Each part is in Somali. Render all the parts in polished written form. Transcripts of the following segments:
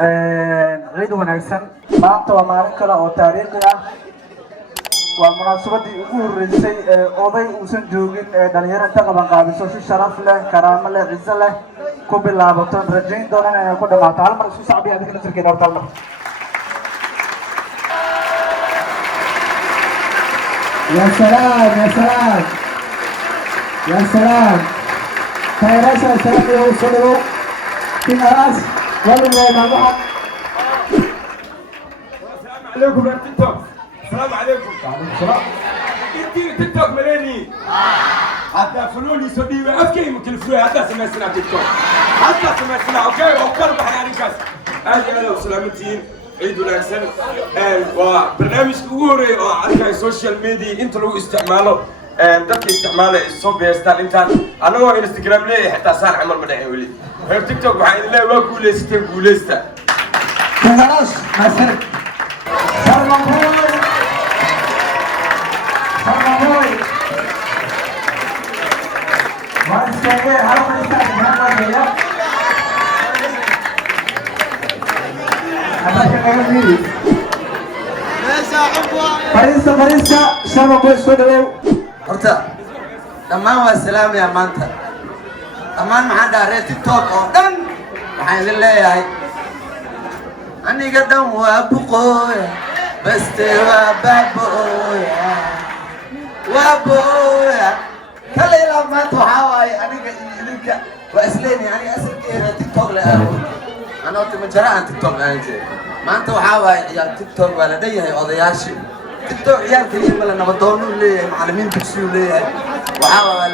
عيد ونكسن maanta waa maalin kale oo taariikhi ah waa munaasabadii ugu horeysay ee oday uusan joogin ee dhalinyaro inta qaban qaabiso si sharaf leh karaamo leh ciise leh ku bilaabato rajayn doonaan inay ku dhamaato hal mar isku sacbiya adiga nasirkeena horta hal mar يا سلام يا سلام يا سلام خيرات يا سلام يا وصلوا في ناس والله ما بعد عليكم يا تيك توك السلام عليكم وعليكم السلام انتي تيك توك مليني حتى فلولي سودي افكي يمكن فلوي حتى سمعنا تيك توك حتى سمعنا اوكي وكل بحر كاس اهلا وسلامتين عيد ونكسن وبرنامج كوري على السوشيال ميديا انت لو استعماله dadka isticmaala soo beestaan intaan anagoo Instagram leeyahay xitaa saan camal ma dhahay wali TikTok waxa idin leeyahay waa guuleysta خلاص مثلا سلاموي سلاموي ما استوى هل خلصت هذا يا هذا كلامي فريسة شباب بيسودوا horta dhammaan waa salaamaya maanta dhammaan maxaan dhahaa reer tiktok oo dhan waxaan idin leeyahay aniga dhan waa buqooya baste waa baaboya kale ilaa maanta waxaa waaye aniga iyo idinka waa isleeni aniga asalkeeda tiktok le anoo timajara aan tiktok aan jiray maanta waxaa waaye ciyaar tiktok waa la dhan yahay odayaashii TikTok عيالك اللي يملا نبضونوا اللي معلمين بكسيو اللي وحاول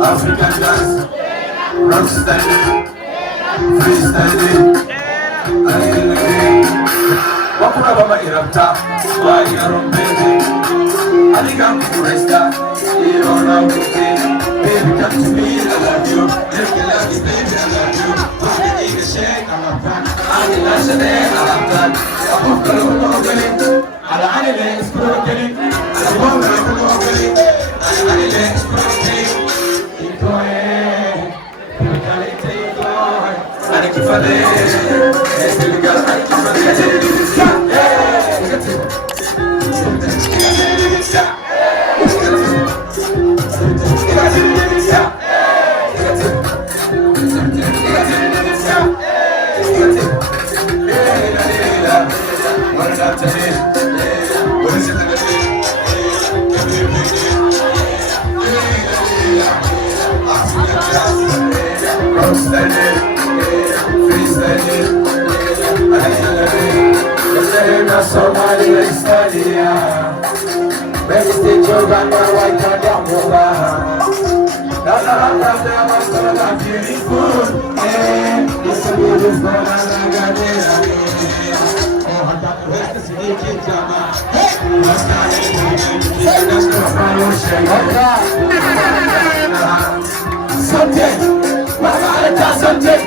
African dance, rock standing, freestanding, wakura bama irapta, wa irombezi, aligan kuresta, irona kuti, baby come to me, I love you, if you love me, baby I love you, I need a shake, I'm a fan, I need a shake, I'm a fan, I'm a fan, على علي اسكروكلي سيبون اسكروكلي على علي اسكروكلي أنا كيف أدري اللي قال أنا كيف Somali Italia, baby stay jogando white and down over. That's how I'm gonna be beautiful. This is beautiful, I'm gonna get oh, I got the rest of the city, Jama. Something, something,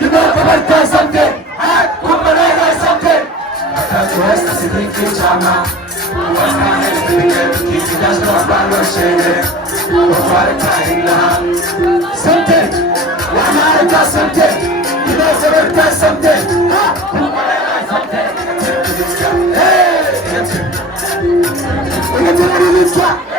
you know about something. West City Chama, what's my head to the game? Keep it as no one shade. What a time, something. One night does something. You know, so it does something. Something. Hey. ingiriiska